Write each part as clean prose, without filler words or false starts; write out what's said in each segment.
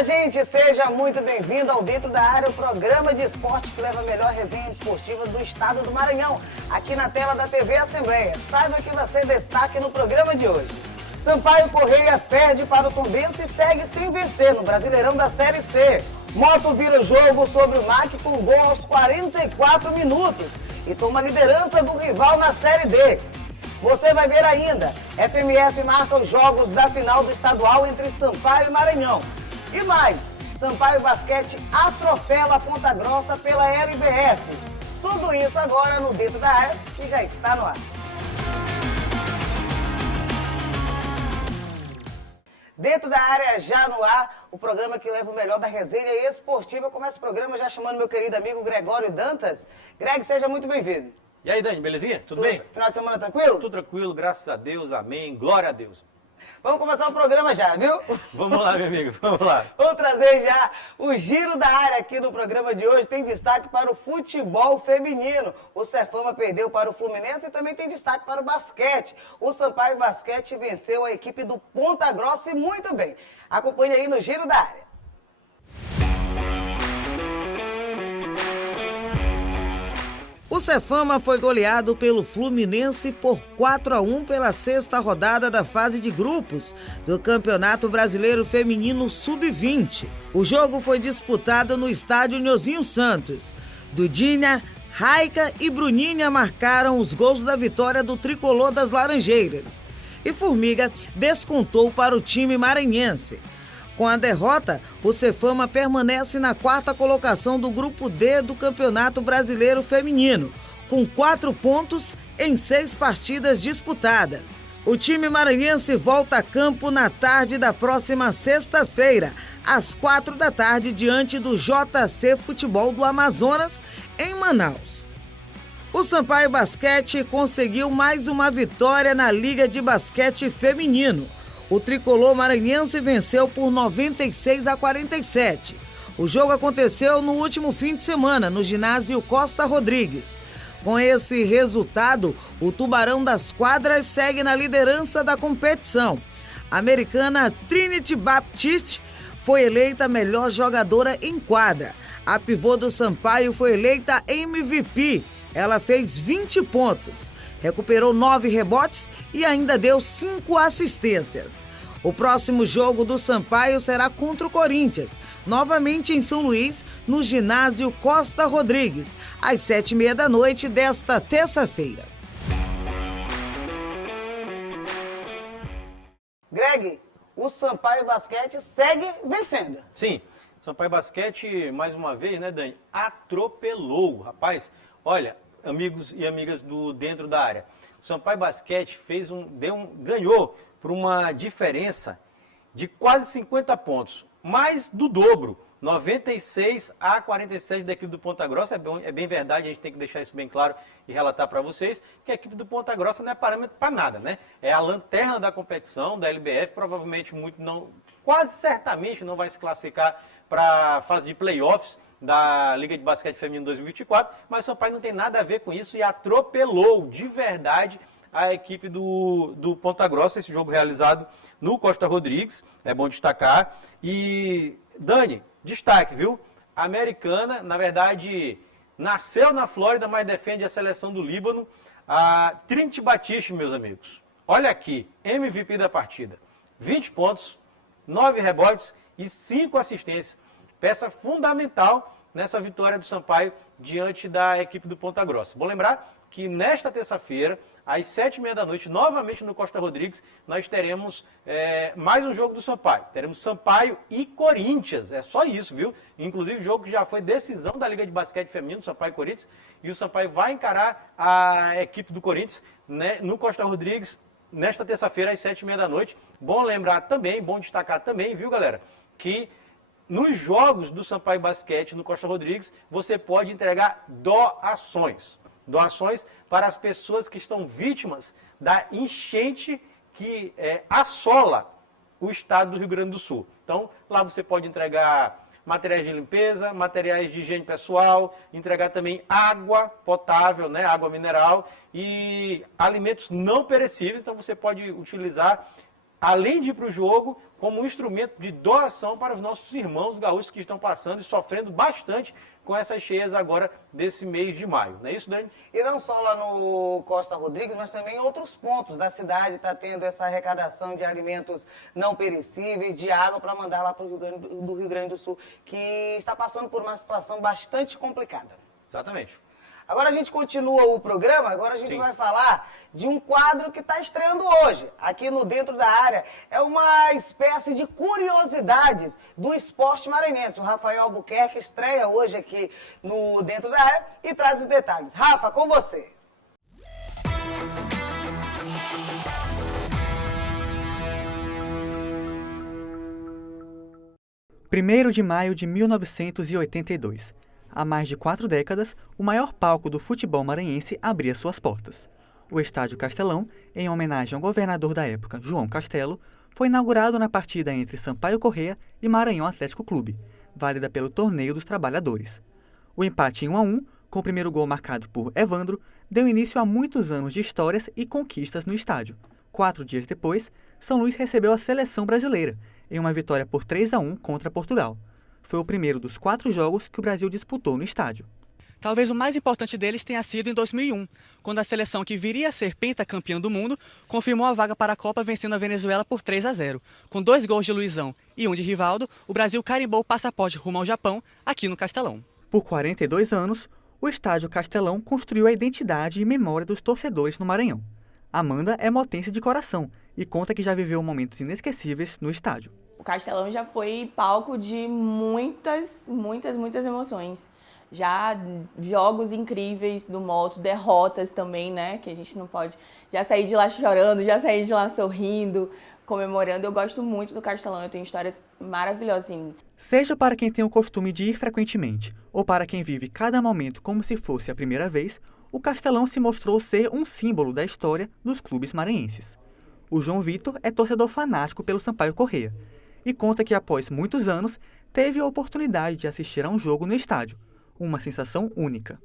Olá, gente! Seja muito bem-vindo ao Dentro da Área, o programa de esporte que leva a melhor resenha esportiva do estado do Maranhão, aqui na tela da TV Assembleia. Saiba que vai ser destaque no programa de hoje. Sampaio Correia perde para o Tombense e segue sem vencer no Brasileirão da Série C. Moto vira jogo sobre o MAC com gol aos 44 minutos e toma a liderança do rival na Série D. Você vai ver ainda, FMF marca os jogos da final do estadual entre Sampaio e Maranhão. E mais, Sampaio Basquete atropela a Ponta Grossa pela LBF. Tudo isso agora no Dentro da Área, que já está no ar. Dentro da Área, já no ar, o programa que leva o melhor da resenha esportiva. Começa o programa já chamando meu querido amigo Gregório Dantas. Greg, seja muito bem-vindo. E aí, Dani, belezinha? Tudo bem? Final de semana tranquilo? Tudo tranquilo, graças a Deus, amém, glória a Deus. Vamos começar o programa já, viu? Vamos lá, meu amigo, vamos lá. Vou trazer já o giro da área aqui no programa de hoje. Tem destaque para o futebol feminino. O Cefama perdeu para o Fluminense e também tem destaque para o basquete. O Sampaio Basquete venceu a equipe do Ponta Grossa e muito bem. Acompanhe aí no giro da área. O Cefama foi goleado pelo Fluminense por 4-1 pela sexta rodada da fase de grupos do Campeonato Brasileiro Feminino Sub-20. O jogo foi disputado no estádio Nhozinho Santos. Dudinha, Raica e Bruninha marcaram os gols da vitória do tricolor das Laranjeiras. E Formiga descontou para o time maranhense. Com a derrota, o Cefama permanece na quarta colocação do Grupo D do Campeonato Brasileiro Feminino, com 4 pontos em 6 partidas disputadas. O time maranhense volta a campo na tarde da próxima sexta-feira, às 4 da tarde, diante do JC Futebol do Amazonas, em Manaus. O Sampaio Basquete conseguiu mais uma vitória na Liga de Basquete Feminino. O tricolor maranhense venceu por 96-47. O jogo aconteceu no último fim de semana, no ginásio Costa Rodrigues. Com esse resultado, o Tubarão das Quadras segue na liderança da competição. A americana Trinity Baptiste foi eleita melhor jogadora em quadra. A pivô do Sampaio foi eleita MVP. Ela fez 20 pontos. Recuperou 9 rebotes e ainda deu 5 assistências. O próximo jogo do Sampaio será contra o Corinthians, novamente em São Luís, no ginásio Costa Rodrigues, às 7h30 da noite desta terça-feira. Greg, o Sampaio Basquete segue vencendo. Sim, Sampaio Basquete, mais uma vez, né, Dani, atropelou. Rapaz, olha, amigos e amigas do Dentro da Área, o Sampaio Basquete ganhou por uma diferença de quase 50 pontos, mais do dobro, 96-47 da equipe do Ponta Grossa. É bem verdade, a gente tem que deixar isso bem claro e relatar para vocês que a equipe do Ponta Grossa não é parâmetro para nada, né? É a lanterna da competição, da LBF, provavelmente quase certamente não vai se classificar para a fase de playoffs da Liga de Basquete Feminino 2024, mas o Sampaio não tem nada a ver com isso e atropelou de verdade a equipe do Ponta Grossa, esse jogo realizado no Costa Rodrigues, é bom destacar. E, Dani, destaque, viu? A americana, na verdade, nasceu na Flórida, mas defende a seleção do Líbano. A Trinity Baptiste, meus amigos, olha aqui, MVP da partida. 20 pontos, 9 rebotes e 5 assistências. Peça fundamental nessa vitória do Sampaio diante da equipe do Ponta Grossa. Bom lembrar que nesta terça-feira, às 7h30 da noite, novamente no Costa Rodrigues, nós teremos mais um jogo do Sampaio. Teremos Sampaio e Corinthians, é só isso, viu? Inclusive o jogo que já foi decisão da Liga de Basquete Feminino, Sampaio e Corinthians, e o Sampaio vai encarar a equipe do Corinthians, né, no Costa Rodrigues, nesta terça-feira, às 7h30 da noite. Bom lembrar também, bom destacar também, viu, galera, que nos jogos do Sampaio Basquete no Costa Rodrigues, você pode entregar doações. Doações para as pessoas que estão vítimas da enchente que assola o estado do Rio Grande do Sul. Então, lá você pode entregar materiais de limpeza, materiais de higiene pessoal, entregar também água potável, né, água mineral e alimentos não perecíveis. Então, você pode utilizar além de ir para o jogo, como um instrumento de doação para os nossos irmãos gaúchos que estão passando e sofrendo bastante com essas cheias agora desse mês de maio. Não é isso, Dani? E não só lá no Costa Rodrigues, mas também em outros pontos da cidade está tendo essa arrecadação de alimentos não perecíveis, de água para mandar lá para o Rio Grande do Sul, que está passando por uma situação bastante complicada. Exatamente. Agora a gente continua o programa, agora a gente vai falar de um quadro que está estreando hoje, aqui no Dentro da Área. É uma espécie de curiosidades do esporte maranhense. O Rafael Albuquerque estreia hoje aqui no Dentro da Área e traz os detalhes. Rafa, com você. Primeiro de maio de 1982. Há mais de 4 décadas, o maior palco do futebol maranhense abria suas portas. O Estádio Castelão, em homenagem ao governador da época, João Castelo, foi inaugurado na partida entre Sampaio Corrêa e Maranhão Atlético Clube, válida pelo Torneio dos Trabalhadores. O empate em 1-1, com o primeiro gol marcado por Evandro, deu início a muitos anos de histórias e conquistas no estádio. 4 dias depois, São Luís recebeu a seleção brasileira, em uma vitória por 3-1 contra Portugal. Foi o primeiro dos 4 jogos que o Brasil disputou no estádio. Talvez o mais importante deles tenha sido em 2001, quando a seleção que viria a ser pentacampeã do mundo confirmou a vaga para a Copa vencendo a Venezuela por 3-0. Com 2 gols de Luizão e 1 de Rivaldo, o Brasil carimbou o passaporte rumo ao Japão, aqui no Castelão. Por 42 anos, o Estádio Castelão construiu a identidade e memória dos torcedores no Maranhão. Amanda é motense de coração e conta que já viveu momentos inesquecíveis no estádio. O Castelão já foi palco de muitas emoções. Já jogos incríveis do Moto, derrotas também, né? Que a gente não pode... Já saí de lá chorando, já saí de lá sorrindo, comemorando. Eu gosto muito do Castelão, eu tenho histórias maravilhosas. Assim. Seja para quem tem o costume de ir frequentemente, ou para quem vive cada momento como se fosse a primeira vez, o Castelão se mostrou ser um símbolo da história dos clubes maranhenses. O João Vitor é torcedor fanático pelo Sampaio Corrêa e conta que após muitos anos teve a oportunidade de assistir a um jogo no estádio. Uma sensação única.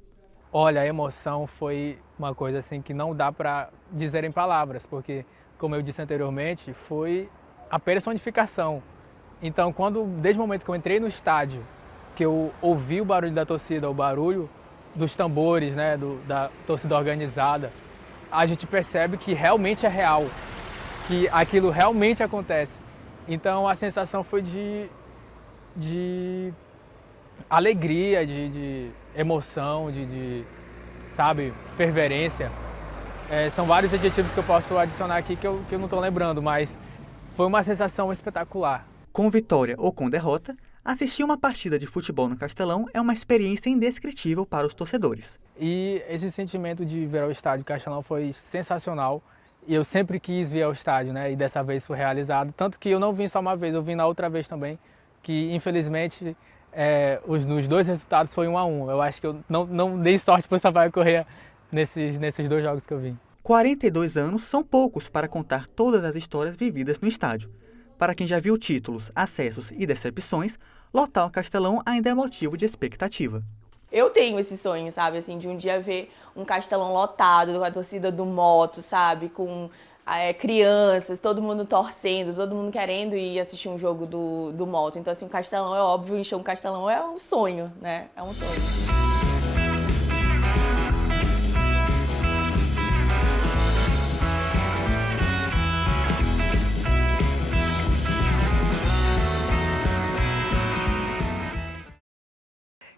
Olha, a emoção foi uma coisa assim que não dá para dizer em palavras, porque, como eu disse anteriormente, foi a personificação. Então, desde o momento que eu entrei no estádio, que eu ouvi o barulho da torcida, o barulho dos tambores, né, da torcida organizada, a gente percebe que realmente é real, que aquilo realmente acontece. Então, a sensação foi de alegria, de emoção, sabe, fervência. São vários adjetivos que eu posso adicionar aqui que eu não estou lembrando, mas foi uma sensação espetacular. Com vitória ou com derrota, assistir uma partida de futebol no Castelão é uma experiência indescritível para os torcedores. E esse sentimento de ver ao estádio Castelão foi sensacional. E eu sempre quis vir ao estádio, né? E dessa vez foi realizado. Tanto que eu não vim só uma vez, eu vim na outra vez também, que infelizmente... nos 2 resultados foi 1-1. Eu acho que eu não dei sorte para o Sampaio Corrêa nesses 2 jogos que eu vim. 42 anos são poucos para contar todas as histórias vividas no estádio. Para quem já viu títulos, acessos e decepções, lotar o Castelão ainda é motivo de expectativa. Eu tenho esse sonho, sabe, assim, de um dia ver um Castelão lotado, com a torcida do Moto, sabe, com... crianças, todo mundo torcendo, todo mundo querendo ir assistir um jogo do Moto. Então, assim, o Castelão é óbvio, encher um Castelão é um sonho, né? É um sonho.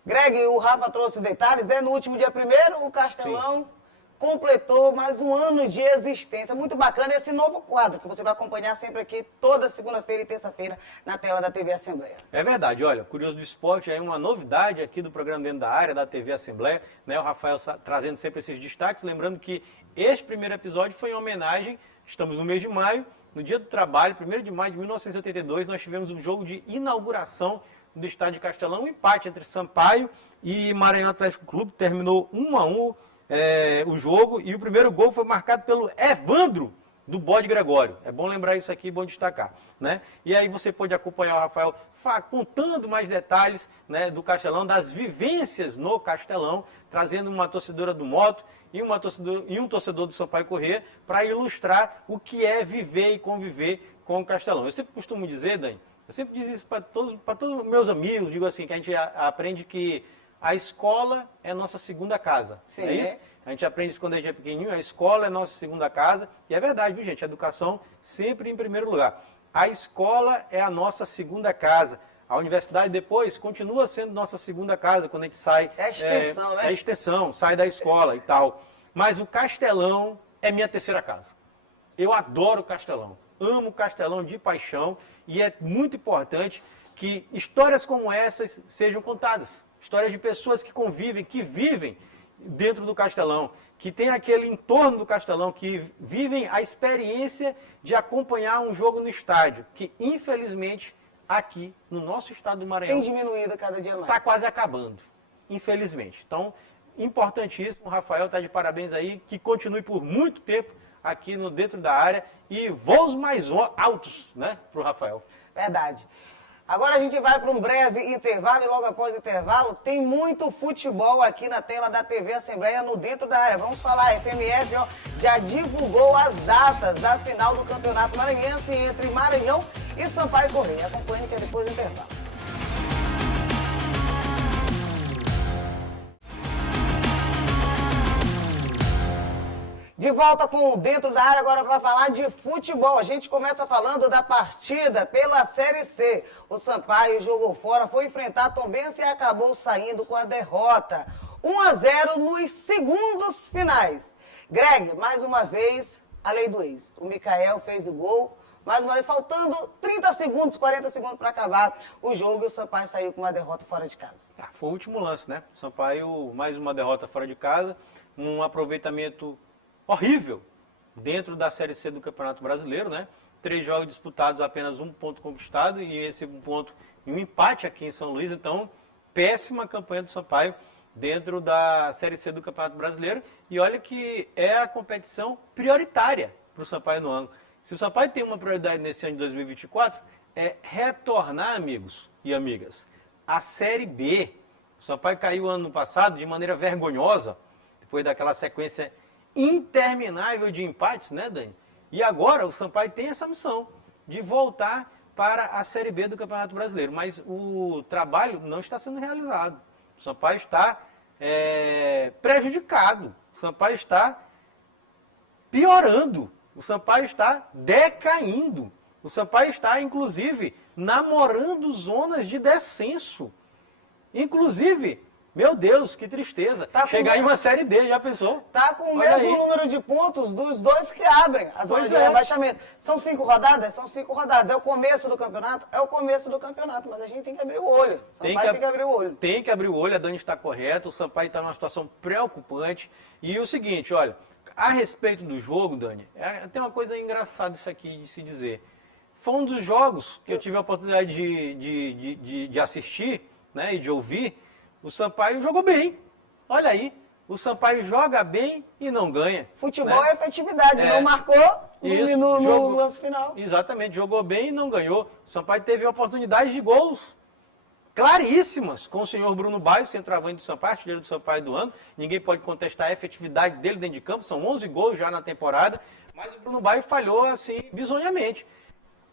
Greg, o Rafa trouxe detalhes, né? No último dia 1º, o Castelão... Sim. Completou mais um ano de existência. Muito bacana esse novo quadro que você vai acompanhar sempre aqui, toda segunda-feira e terça-feira, na tela da TV Assembleia. É verdade, olha, Curioso do Esporte é uma novidade aqui do programa Dentro da Área, da TV Assembleia, né? O Rafael trazendo sempre esses destaques, lembrando que este primeiro episódio foi em homenagem, estamos no mês de maio, no dia do trabalho, 1º de maio de 1982, nós tivemos um jogo de inauguração do Estádio Castelão, um empate entre Sampaio e Maranhão Atlético Clube, terminou 1-1, o jogo, e o primeiro gol foi marcado pelo Evandro, do Bode Gregório. É bom lembrar isso aqui, bom destacar, né? E aí você pode acompanhar o Rafael contando mais detalhes, né, do Castelão, das vivências no Castelão, trazendo uma torcedora do Moto e um torcedor do Sampaio Corrêa para ilustrar o que é viver e conviver com o Castelão. Eu sempre costumo dizer, Dani, eu sempre digo isso para todos os meus amigos, digo assim, que a gente aprende que a escola é a nossa segunda casa. Sim, é isso? A gente aprende isso quando a gente é pequenininho, a escola é a nossa segunda casa. E é verdade, viu, gente? A educação sempre em primeiro lugar. A escola é a nossa segunda casa. A universidade depois continua sendo nossa segunda casa quando a gente sai. É a extensão, né? É a extensão, sai da escola e tal. Mas o Castelão é minha terceira casa. Eu adoro o Castelão. Amo o Castelão de paixão. E é muito importante que histórias como essas sejam contadas. Histórias de pessoas que convivem, que vivem dentro do Castelão, que tem aquele entorno do Castelão, que vivem a experiência de acompanhar um jogo no estádio, que infelizmente aqui no nosso estado do Maranhão Tem diminuído cada dia mais. está quase acabando, infelizmente. Então, importantíssimo, o Rafael está de parabéns aí, que continue por muito tempo aqui no dentro da área e voos mais altos, né, para o Rafael. Verdade. Agora a gente vai para um breve intervalo e logo após o intervalo tem muito futebol aqui na tela da TV Assembleia no Dentro da Área. Vamos falar, a FMF já divulgou as datas da final do Campeonato Maranhense entre Maranhão e Sampaio Corrêa. Acompanhe que é depois do intervalo. De volta com o Dentro da Área, agora para falar de futebol. A gente começa falando da partida pela Série C. O Sampaio jogou fora, foi enfrentar a Tombense e acabou saindo com a derrota. 1-0 nos segundos finais. Greg, mais uma vez, a lei do ex. O Mikael fez o gol, mais uma vez, faltando 30 segundos, 40 segundos para acabar o jogo e o Sampaio saiu com uma derrota fora de casa. Foi o último lance, né? O Sampaio, mais uma derrota fora de casa, um aproveitamento horrível dentro da Série C do Campeonato Brasileiro, né? 3 jogos disputados, apenas 1 ponto conquistado e esse 1 ponto e um empate aqui em São Luís. Então, péssima campanha do Sampaio dentro da Série C do Campeonato Brasileiro. E olha que é a competição prioritária para o Sampaio no ano. Se o Sampaio tem uma prioridade nesse ano de 2024, é retornar, amigos e amigas, à Série B. O Sampaio caiu ano passado de maneira vergonhosa, depois daquela sequência interminável de empates, né, Dani? E agora o Sampaio tem essa missão de voltar para a Série B do Campeonato Brasileiro. Mas o trabalho não está sendo realizado. O Sampaio está prejudicado. O Sampaio está piorando. O Sampaio está decaindo. O Sampaio está, inclusive, namorando zonas de descenso. Inclusive, meu Deus, que tristeza. Chegar em uma Série D, já pensou? Tá com o Olha mesmo aí. número de pontos dos dois que abrem as zonas de rebaixamento. São 5 rodadas? São 5 rodadas. É o começo do campeonato? É o começo do campeonato, mas a gente tem que abrir o olho. Tem que abrir o olho. Tem que abrir o olho, a Dani está correta, o Sampaio está numa situação preocupante. E o seguinte, olha, a respeito do jogo, Dani, tem uma coisa engraçada isso aqui de se dizer. Foi um dos jogos que eu tive a oportunidade de assistir, né, e de ouvir. O Sampaio jogou bem. Olha aí, o Sampaio joga bem e não ganha. Futebol né? é efetividade, não marcou no lance final. Exatamente, jogou bem e não ganhou. O Sampaio teve oportunidades de gols claríssimas com o senhor Bruno Baio, centroavante do Sampaio, artilheiro do Sampaio do ano. Ninguém pode contestar a efetividade dele dentro de campo, são 11 gols já na temporada, mas o Bruno Baio falhou assim, bizonhamente.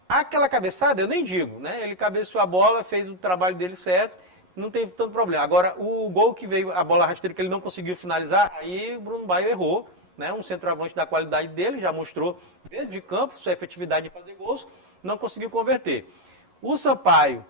Aquela cabeçada, eu nem digo, né? Ele cabeceou a bola, fez o trabalho dele certo, não teve tanto problema. Agora, o gol que veio, a bola rasteira que ele não conseguiu finalizar, aí o Bruno Baio errou, né? Um centroavante da qualidade dele, já mostrou dentro de campo sua efetividade de fazer gols, não conseguiu converter. O Sampaio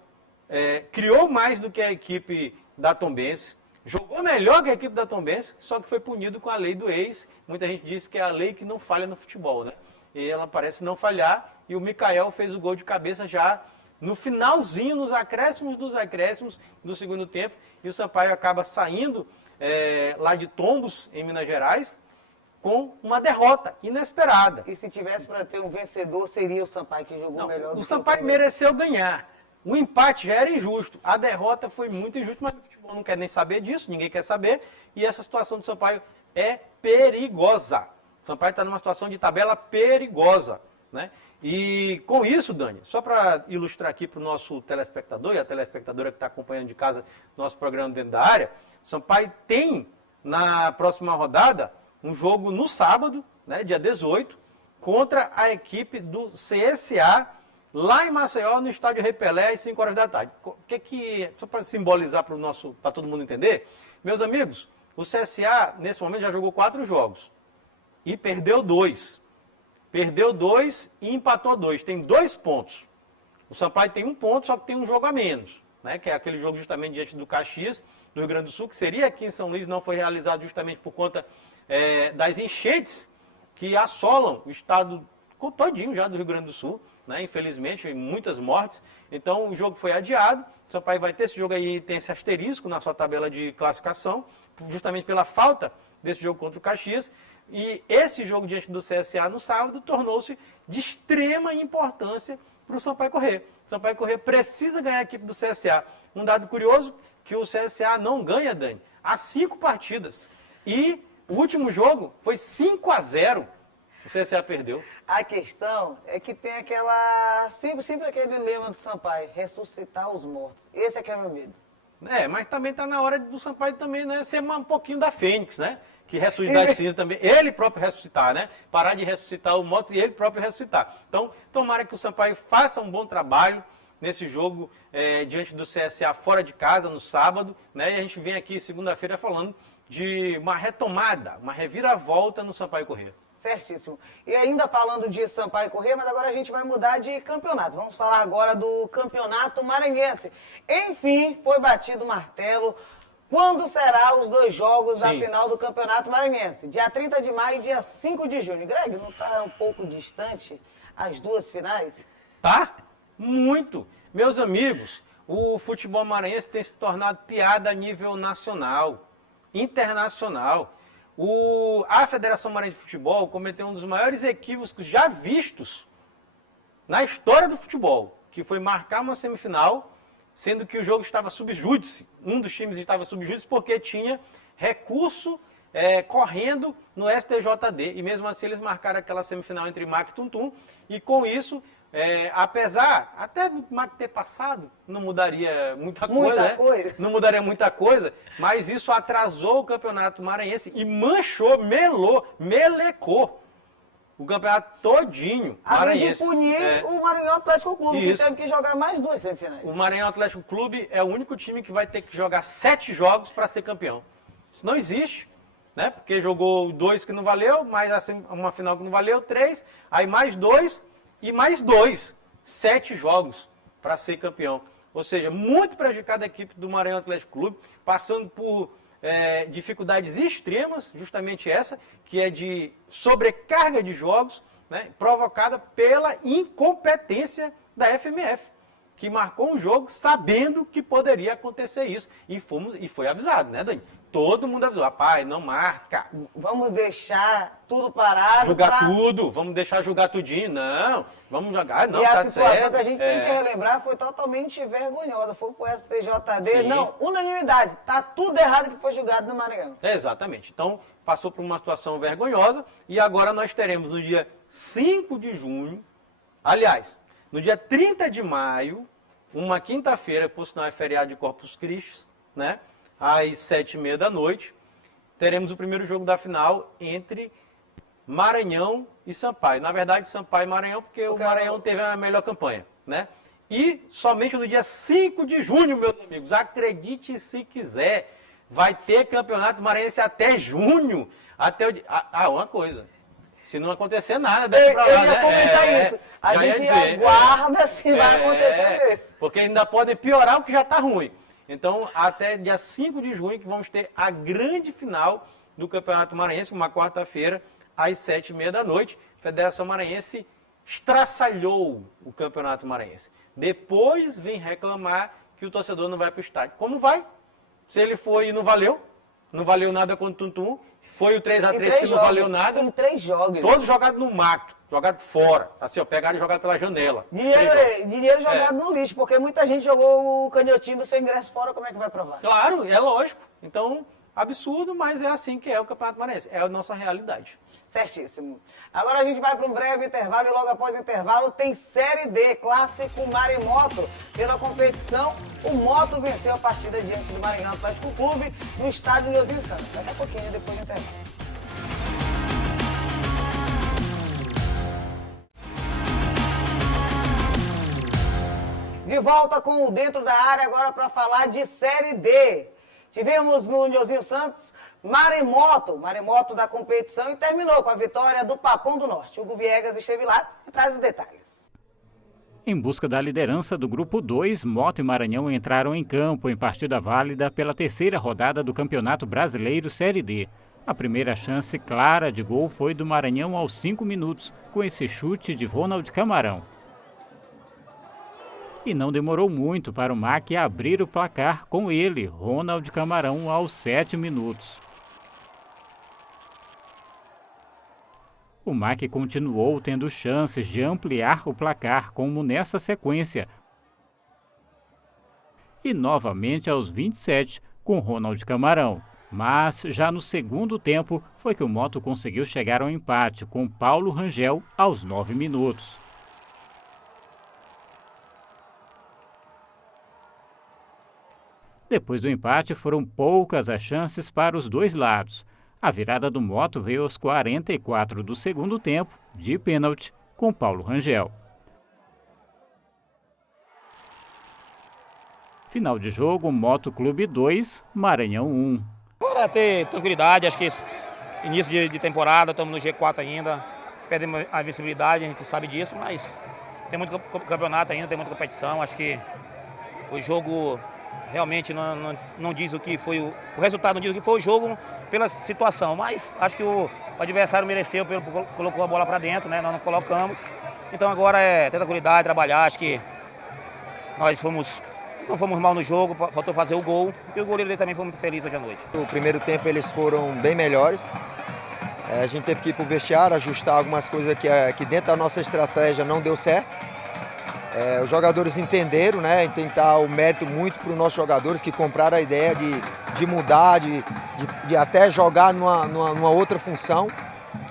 criou mais do que a equipe da Tombense, jogou melhor que a equipe da Tombense, só que foi punido com a lei do ex. Muita gente diz que é a lei que não falha no futebol, né? E ela parece não falhar, e o Mikael fez o gol de cabeça já no finalzinho, nos acréscimos dos acréscimos do segundo tempo, e o Sampaio acaba saindo lá de Tombos, em Minas Gerais, com uma derrota inesperada. E se tivesse para ter um vencedor, seria o Sampaio que jogou melhor do que o Sampaio mereceu ganhar. O empate já era injusto, a derrota foi muito injusta, mas o futebol não quer nem saber disso, ninguém quer saber, e essa situação do Sampaio é perigosa. O Sampaio está numa situação de tabela perigosa, né? E com isso, Dani, só para ilustrar aqui para o nosso telespectador e a telespectadora que está acompanhando de casa nosso programa dentro da área, o Sampaio tem na próxima rodada um jogo no sábado, né, dia 18, contra a equipe do CSA, lá em Maceió, no estádio Repelé, às 5 horas da tarde. Só para simbolizar para todo mundo entender, meus amigos, o CSA, nesse momento, já jogou 4 jogos e perdeu 2. Perdeu 2 e empatou 2. Tem 2 pontos. O Sampaio tem 1 ponto, só que tem um jogo a menos, né? Que é aquele jogo justamente diante do Caxias, do Rio Grande do Sul, que seria aqui em São Luís, não foi realizado justamente por conta das enchentes que assolam o estado todinho já do Rio Grande do Sul, né? Infelizmente, muitas mortes. Então, o jogo foi adiado. O Sampaio vai ter esse jogo aí, tem esse asterisco na sua tabela de classificação, justamente pela falta desse jogo contra o Caxias. E esse jogo diante do CSA no sábado tornou-se de extrema importância para o Sampaio Corrêa. O Sampaio Corrêa precisa ganhar a equipe do CSA. Um dado curioso, que o CSA não ganha, Dani, há 5 partidas. E o último jogo foi 5-0. O CSA perdeu. A questão é que tem aquela... Sempre aquele lema do Sampaio, ressuscitar os mortos. Esse é que é meu medo. Mas também está na hora do Sampaio também, né, ser um pouquinho da Fênix, né? Que ressuscita das cinzas também. Ele próprio ressuscitar, né? Parar de ressuscitar o morto e ele próprio ressuscitar. Então, tomara que o Sampaio faça um bom trabalho nesse jogo diante do CSA fora de casa, no sábado, né? E a gente vem aqui segunda-feira falando de uma retomada, uma reviravolta no Sampaio Corrêa. Certíssimo. E ainda falando de Sampaio Corrêa, mas agora a gente vai mudar de campeonato. Vamos falar agora do Campeonato Maranhense. Enfim, foi batido o martelo. Quando será os 2 jogos da final do Campeonato Maranhense? Dia 30 de maio e dia 5 de junho. Greg, não está um pouco distante as 2 finais? Tá? Muito. Meus amigos, o futebol maranhense tem se tornado piada a nível nacional, internacional. A Federação Maranhense de Futebol cometeu um dos maiores equívocos já vistos na história do futebol, que foi marcar uma semifinal, sendo que o jogo estava sub júdice. Um dos times estava sub júdice porque tinha recurso correndo no STJD. E mesmo assim eles marcaram aquela semifinal entre MAC e Tuntum. E com isso, apesar até do MAC ter passado, não mudaria muita coisa. Não mudaria muita coisa, mas isso atrasou o Campeonato Maranhense e manchou, melecou o campeonato todinho maranhense. Além de punir o Maranhão Atlético Clube, que teve que jogar mais 2 semifinais. O Maranhão Atlético Clube é o único time que vai ter que jogar 7 jogos para ser campeão. Isso não existe, né? Porque jogou 2 que não valeu, mais uma final que não valeu, 3, aí mais 2 e mais 2. 7 jogos para ser campeão. Ou seja, muito prejudicada a equipe do Maranhão Atlético Clube, passando por dificuldades extremas, justamente essa, que é de sobrecarga de jogos, né, provocada pela incompetência da FMF, que marcou um jogo sabendo que poderia acontecer isso. E foi avisado, né, Dani? Todo mundo avisou, rapaz, não marca. Vamos deixar tudo parado. Vamos deixar jogar tudinho. Não, vamos jogar, não, e tá a situação certo. que a gente tem que relembrar foi totalmente vergonhosa. Foi pro STJD, Sim. Não, unanimidade. Tá tudo errado que foi julgado no Maranhão. Exatamente. Então, passou por uma situação vergonhosa e agora nós teremos no dia 5 de junho, aliás, no dia 30 de maio, uma quinta-feira, por sinal é feriado de Corpus Christi, né? Às 7h30 da noite, teremos o primeiro jogo da final entre Maranhão e Sampaio. Na verdade, Sampaio e Maranhão, porque o Maranhão teve a melhor campanha, né? E somente no dia 5 de junho, meus amigos, acredite se quiser, vai ter campeonato maranhense até junho. Uma coisa, se não acontecer nada daqui pra lá, eu ia comentar isso. A gente aguarda se vai acontecer mesmo. Porque ainda pode piorar o que já está ruim. Então, até dia 5 de junho, que vamos ter a grande final do Campeonato Maranhense, uma quarta-feira, às 7h30 da noite. A Federação Maranhense estraçalhou o Campeonato Maranhense. Depois vem reclamar que o torcedor não vai para o estádio. Como vai? Se ele foi e não valeu nada contra o Tuntum, foi o 3x3 que não valeu nada. Em 3 jogos. Todos jogados no mato, jogado fora. Assim, ó, pegaram e jogaram pela janela. Dinheiro jogado no lixo, porque muita gente jogou o canhotinho do seu ingresso fora, como é que vai provar? Claro, é lógico. Então, absurdo, mas é assim que é o Campeonato Maranhense. É a nossa realidade. Certíssimo. Agora a gente vai para um breve intervalo e logo após o intervalo tem Série D, Clássico Marimoto. Pela competição, o Moto venceu a partida diante do Maranhão Atlético Clube no estádio Leozinho Santos. Daqui a pouquinho, depois do intervalo. De volta com o Dentro da Área agora para falar de Série D. Tivemos no Nilzinho Santos maremoto da competição e terminou com a vitória do Papão do Norte. Hugo Viegas esteve lá e traz os detalhes. Em busca da liderança do Grupo 2, Moto e Maranhão entraram em campo em partida válida pela terceira rodada do Campeonato Brasileiro Série D. A primeira chance clara de gol foi do Maranhão aos 5 minutos, com esse chute de Ronald Camarão. E não demorou muito para o MAC abrir o placar com ele, Ronald Camarão, aos 7 minutos. O MAC continuou tendo chances de ampliar o placar, como nessa sequência. E novamente aos 27, com Ronald Camarão. Mas já no segundo tempo foi que o Moto conseguiu chegar ao empate, com Paulo Rangel aos 9 minutos. Depois do empate, foram poucas as chances para os dois lados. A virada do Moto veio aos 44 do segundo tempo, de pênalti, com Paulo Rangel. Final de jogo, Moto Clube 2, Maranhão 1. Para ter tranquilidade, acho que início de temporada, estamos no G4 ainda, perdemos a visibilidade, a gente sabe disso, mas tem muito campeonato ainda, tem muita competição, acho que o jogo realmente não diz o que foi o resultado, não diz o que foi o jogo pela situação, mas acho que o adversário mereceu, colocou a bola para dentro, né? Nós não colocamos. Então agora é ter tranquilidade, trabalhar, acho que nós não fomos mal no jogo, faltou fazer o gol e o goleiro dele também foi muito feliz hoje à noite. No primeiro tempo eles foram bem melhores, a gente teve que ir para o vestiário, ajustar algumas coisas que dentro da nossa estratégia não deu certo. Os jogadores entenderam, né, tentar o mérito muito para os nossos jogadores que compraram a ideia de mudar, de até jogar numa outra função.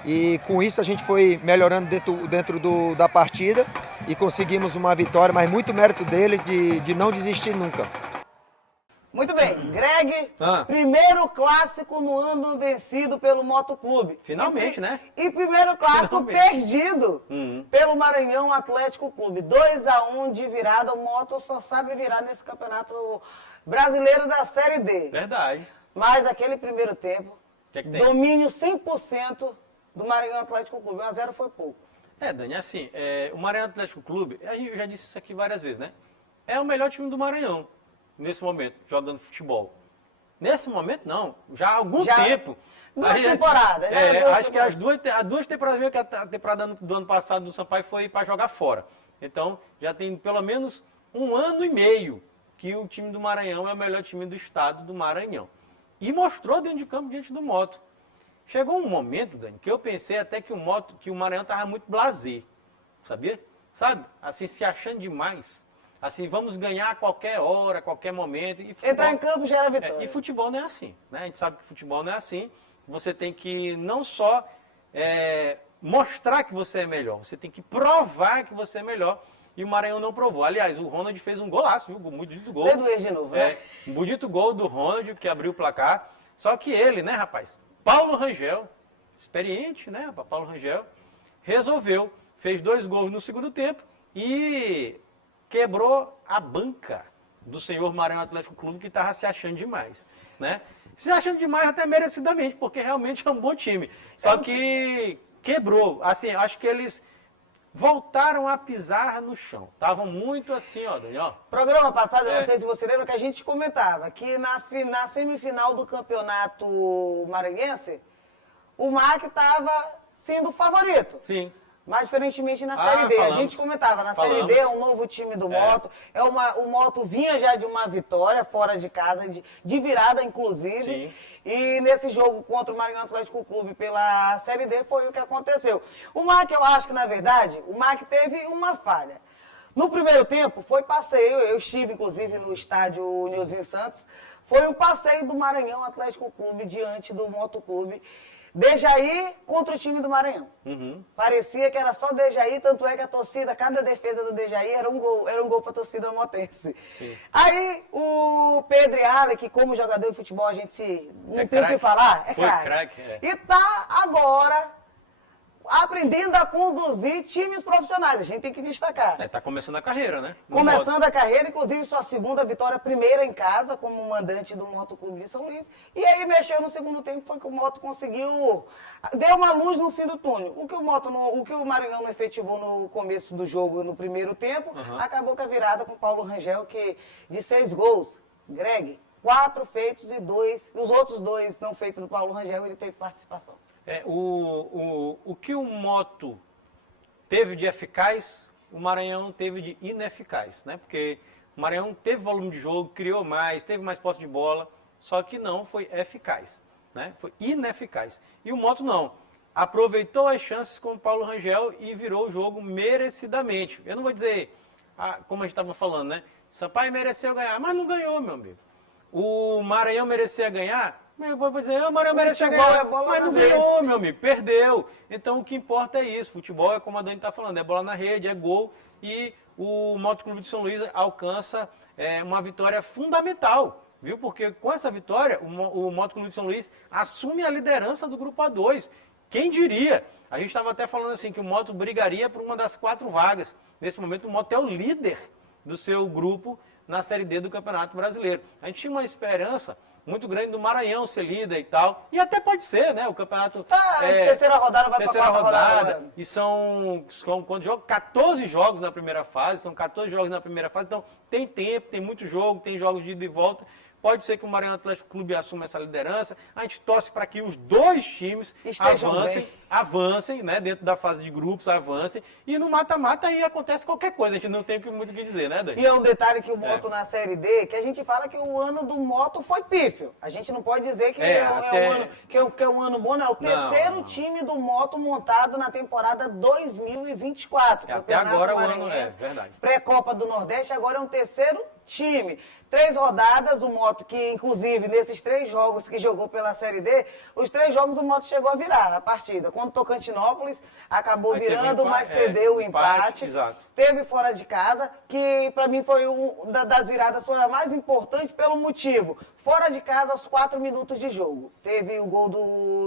E com isso a gente foi melhorando dentro da partida e conseguimos uma vitória, mas muito mérito deles de não desistir nunca. Muito bem, Greg, primeiro clássico no ano vencido pelo Motoclube. Finalmente, né? E primeiro clássico perdido pelo Maranhão Atlético Clube. 2-1 de virada, o Moto só sabe virar nesse campeonato brasileiro da Série D. Verdade. Mas aquele primeiro tempo, Que tem? domínio 100% do Maranhão Atlético Clube. 1-0 foi pouco. Dani, assim, o Maranhão Atlético Clube, eu já disse isso aqui várias vezes, né? É o melhor time do Maranhão. Nesse momento, jogando futebol. Nesse momento, não. Já há algum tempo. Duas temporadas. Acho que as duas temporadas, mesmo que a temporada do ano passado do Sampaio foi para jogar fora. Então, já tem pelo menos 1 ano e meio que o time do Maranhão é o melhor time do estado do Maranhão. E mostrou dentro de campo, diante do Moto. Chegou um momento, Dani, que eu pensei até que o Maranhão estava muito blasé. Sabia? Sabe? Assim, se achando demais. Assim, vamos ganhar a qualquer hora, a qualquer momento. E futebol, entrar em campo já era vitória. E futebol não é assim, né? A gente sabe que futebol não é assim. Você tem que não só mostrar que você é melhor, você tem que provar que você é melhor. E o Maranhão não provou. Aliás, o Ronald fez um golaço, viu? Um bonito gol. Dedo de novo, né? Um bonito gol do Ronald, que abriu o placar. Só que ele, né, rapaz? Paulo Rangel, experiente, né, Paulo Rangel, resolveu, fez 2 gols no segundo tempo e quebrou a banca do senhor Maranhão Atlético Clube, que estava se achando demais, né? Se achando demais até merecidamente, porque realmente é um bom time. Só que quebrou. Assim, acho que eles voltaram a pisar no chão. Estavam muito assim, ó, Daniel. Programa passado, eu não sei se você lembra, que a gente comentava que na semifinal do campeonato maranhense, o MAC estava sendo o favorito. Sim. Mas diferentemente na Série D. A gente comentava, na Série D é um novo time do Moto. O Moto vinha já de uma vitória fora de casa, de virada inclusive. Sim. E nesse jogo contra o Maranhão Atlético Clube pela Série D foi o que aconteceu. O MAC, eu acho que na verdade, o MAC teve uma falha. No primeiro tempo foi passeio, eu estive inclusive no estádio Nilzinho Santos, foi um passeio do Maranhão Atlético Clube diante do Motoclube. Dejaí contra o time do Maranhão. Parecia que era só Dejaí, tanto é que a torcida, cada defesa do Dejaí era um gol para a torcida motense. Sim. Aí o Pedro Ale, que como jogador de futebol a gente não tem o que falar, é craque. E tá agora, aprendendo a conduzir times profissionais. A gente tem que destacar. Tá começando a carreira, né? Começando a carreira, inclusive sua segunda vitória, primeira em casa, como mandante do Motoclube de São Luís. E aí mexeu no segundo tempo, foi que o Moto conseguiu ver uma luz no fim do túnel. O que o Maranhão não efetivou no começo do jogo, no primeiro tempo, acabou com a virada com o Paulo Rangel, que de 6 gols, Greg, 4 feitos e 2, os outros 2 não feitos do Paulo Rangel, ele teve participação. O que o Moto teve de eficaz, o Maranhão teve de ineficaz, né? Porque o Maranhão teve volume de jogo, criou mais, teve mais posse de bola, só que não foi eficaz, né? Foi ineficaz. E o Moto não. Aproveitou as chances com o Paulo Rangel e virou o jogo merecidamente. Eu não vou dizer, como a gente estava falando, né? Sampaio mereceu ganhar, mas não ganhou, meu amigo. O Maranhão merecia ganhar, eu vou dizer, o Maranhão merecia ganhar, mas não ganhou, meu amigo, perdeu. Então o que importa é isso, futebol é como a Dani está falando, é bola na rede, é gol, e o Motoclube de São Luís alcança uma vitória fundamental, viu? Porque com essa vitória, o Motoclube de São Luís assume a liderança do Grupo A2. Quem diria? A gente estava até falando assim, que o Moto brigaria por uma das 4 vagas. Nesse momento o Moto é o líder do seu grupo na Série D do Campeonato Brasileiro. A gente tinha uma esperança muito grande do Maranhão ser líder e tal. E até pode ser, né? O campeonato... terceira rodada vai para a quarta rodada. E são quando joga 14 jogos na primeira fase, são 14 jogos na primeira fase. Então tem tempo, tem muito jogo, tem jogos de ida e volta. Pode ser que o Maranhão Atlético Clube assuma essa liderança. A gente torce para que os 2 times avancem, né, dentro da fase de grupos, avancem. E no mata-mata aí acontece qualquer coisa. A gente não tem muito o que dizer, né, Dani? E é um detalhe que o Moto na Série D, que a gente fala que o ano do Moto foi pífio. A gente não pode dizer que é um ano bom, não. É o terceiro time do Moto montado na temporada 2024. Até agora o ano verdade. Pré-Copa do Nordeste, agora é um terceiro time. 3 rodadas, o Moto, que inclusive nesses 3 jogos que jogou pela Série D, os 3 jogos o Moto chegou a virar a partida. Quando Tocantinópolis acabou virando, mas cedeu o empate. Teve fora de casa, que para mim foi das viradas foi a mais importante pelo motivo. Fora de casa, aos 4 minutos de jogo. Teve o gol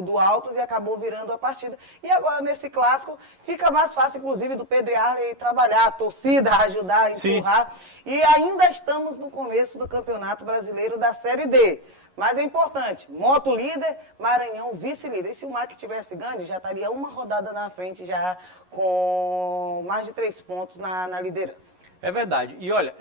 do Altos e acabou virando a partida. E agora, nesse clássico, fica mais fácil, inclusive, do Pedro Arley trabalhar, a torcida, ajudar, empurrar. E ainda estamos no começo do Campeonato Brasileiro da Série D. Mas é importante, Moto líder, Maranhão vice-líder. E se o Mac tivesse ganho, já estaria uma rodada na frente, já com mais de 3 pontos na liderança. É verdade. E olha,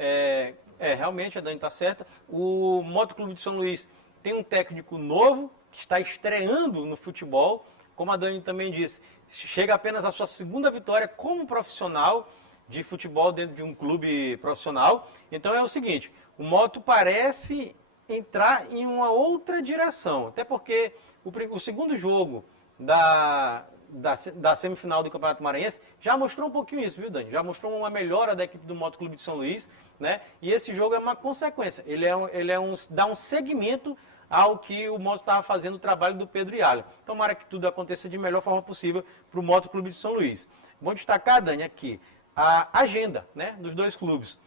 realmente a Dani está certa. O Motoclube de São Luís tem um técnico novo, que está estreando no futebol. Como a Dani também disse, chega apenas a sua 2ª vitória como profissional de futebol dentro de um clube profissional. Então é o seguinte, o Moto parece entrar em uma outra direção. Até porque o segundo jogo da semifinal do Campeonato Maranhense já mostrou um pouquinho isso, viu, Dani? Já mostrou uma melhora da equipe do Motoclube de São Luís, né? E esse jogo é uma consequência. Dá um segmento ao que o Moto estava fazendo o trabalho do Pedro Ialho. Tomara que tudo aconteça de melhor forma possível para o Motoclube de São Luís. Vou destacar, Dani, aqui a agenda, né, dos 2 clubes.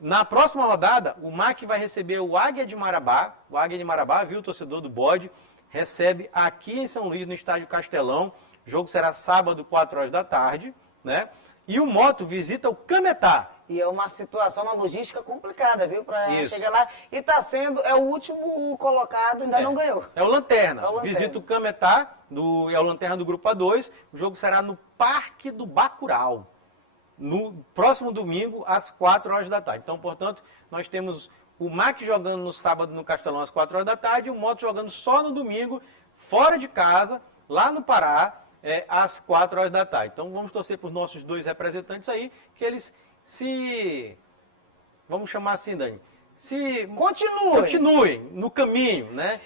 Na próxima rodada, o MAC vai receber o Águia de Marabá. O Águia de Marabá, viu, o torcedor do Bode, recebe aqui em São Luís, no Estádio Castelão. O jogo será sábado, 4 horas da tarde, né? E o Moto visita o Cametá. E é uma situação, uma logística complicada, viu? Para chegar lá. E está sendo, é o último colocado, ainda não ganhou. É o Lanterna. Visita o Cametá, é o Lanterna do Grupo A2. O jogo será no Parque do Bacurau, no próximo domingo, às 4 horas da tarde. Então, portanto, nós temos o MAC jogando no sábado no Castelão às 4 horas da tarde e o Moto jogando só no domingo, fora de casa, lá no Pará, às 4 horas da tarde. Então, vamos torcer para os nossos 2 representantes aí, que eles vamos chamar assim, Dani, continuem no caminho, né?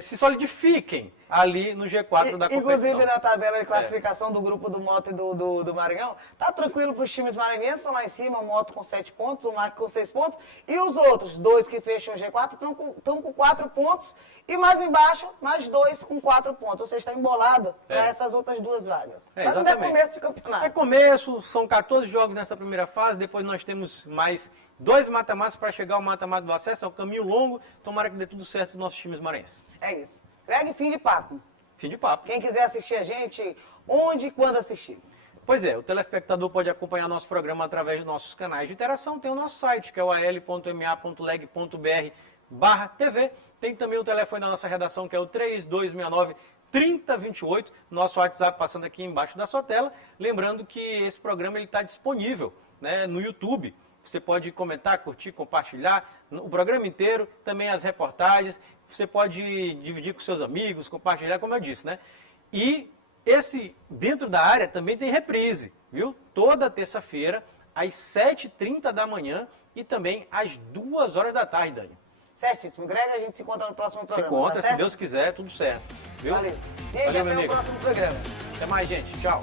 Se solidifiquem ali no G4 da competição. Inclusive na tabela de classificação do grupo do Moto e do Maranhão, tá tranquilo para os times maranhenses, estão lá em cima, o Moto com 7 pontos, o Mac com 6 pontos, e os outros 2 que fecham o G4 estão com 4 pontos, e mais embaixo, mais 2 com 4 pontos, ou seja, está embolado para essas outras 2 vagas. Mas ainda é começo de campeonato. É começo, são 14 jogos nessa primeira fase, depois nós temos mais 2 mata-matas para chegar ao mata-mata do acesso, é um caminho longo, tomara que dê tudo certo nos nossos times maranhenses. É isso. Greg, fim de papo. Fim de papo. Quem quiser assistir a gente, onde e quando assistir? Pois é, o telespectador pode acompanhar nosso programa através dos nossos canais de interação. Tem o nosso site, que é o al.ma.leg.br/TV. Tem também o telefone da nossa redação, que é o 3269-3028. Nosso WhatsApp passando aqui embaixo da sua tela. Lembrando que esse programa está disponível, né, no YouTube. Você pode comentar, curtir, compartilhar o programa inteiro, também as reportagens. Você pode dividir com seus amigos, compartilhar, como eu disse, né? E esse, dentro da área, também tem reprise, viu? Toda terça-feira, às 7h30 da manhã e também às 2h da tarde, Dani. Certíssimo. Greg, a gente se encontra no próximo programa. Se encontra, tá se Deus quiser, tudo certo. Viu? Valeu. Gente, Valeu, até o amigo. próximo programa. Até mais, gente. Tchau.